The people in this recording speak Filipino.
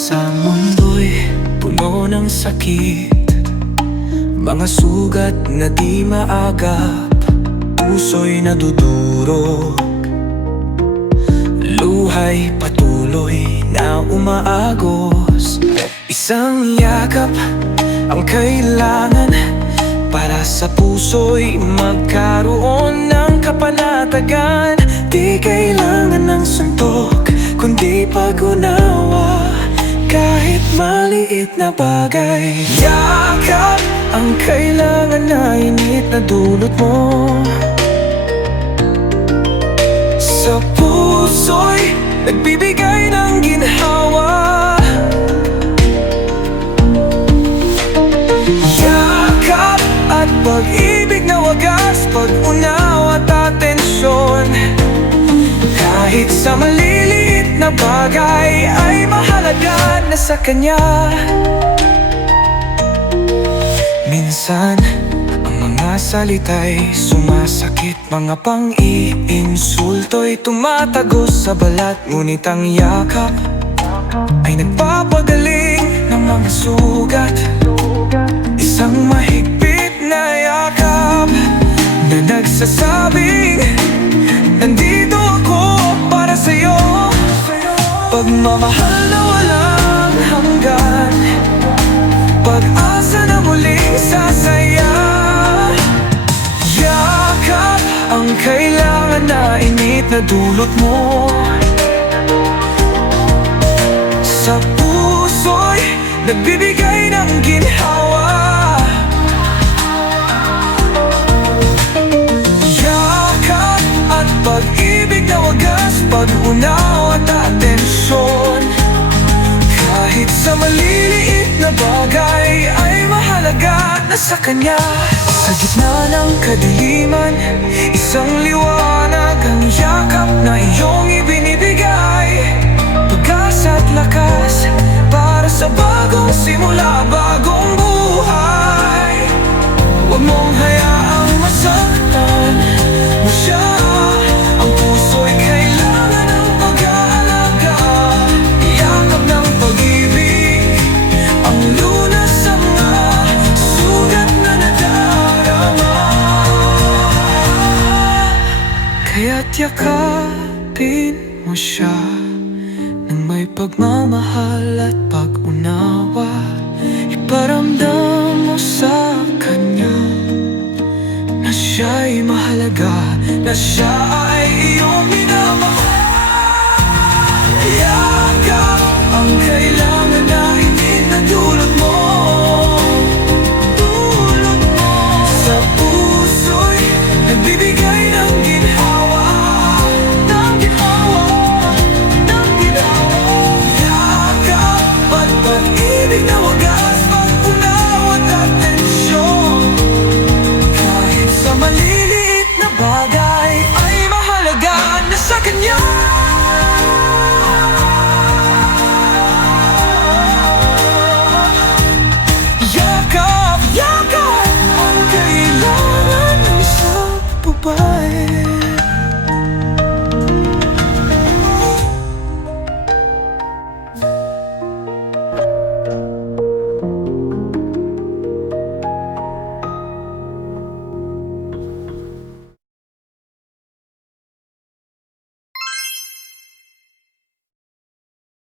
Sa mundo'y puno ng sakit, mga sugat na di maagap, puso'y nadudurog, luha'y patuloy na umaagos. Isang yakap ang kailangan para sa puso'y magkaroon ng kapanatagan. Di kailangan ng suntok, kundi pag-unawa, kahit maliit na bagay. Yakap ang kailangan na init na dulot mo. Sa puso'y nagbibigay ng ginhawa. Yakap at pag-ibig na wagas, pag-unawa at atensyon. Kahit sa maliliit na bagay ay mahalaga na sa kanya. Minsan, ang mga salita'y sumasakit, mga pang-iinsulto'y tumatagos sa balat. Ngunit ang yakap ay nagpapagaling ng mga sugat. Isang mahigpit na yakap na nagsasabing, nandito ako para sa'yo. Pagmamahal na walang hanggan, pag-asa na muling sasaya. Yakap ang kailangan na init na dulot mo. Sa puso'y nagbibigay ng ginhawa. Yakap at pag-ibig na wagas, pag-unawa at atensyon. Kahit sa maliliit na bagay ay mahalaga na sa kanya. Sa gitna ng kadiliman, isang liwanag ang yakap na iyong ibinibigay. Pag-asa at lakas para sa bagong simula, bagong buhay. Huwag mong hayaang masaktan mo siya. Ang puso'y kailangan ng pag-aalaga. Yakap ng pag-ibig ang lunas sa mga sugat na nadarama. Kaya't yakapin mo siya nang may pagmamahal at pag-unawa. Iparamdam mo sa kanya na siya'y mahalaga, na siya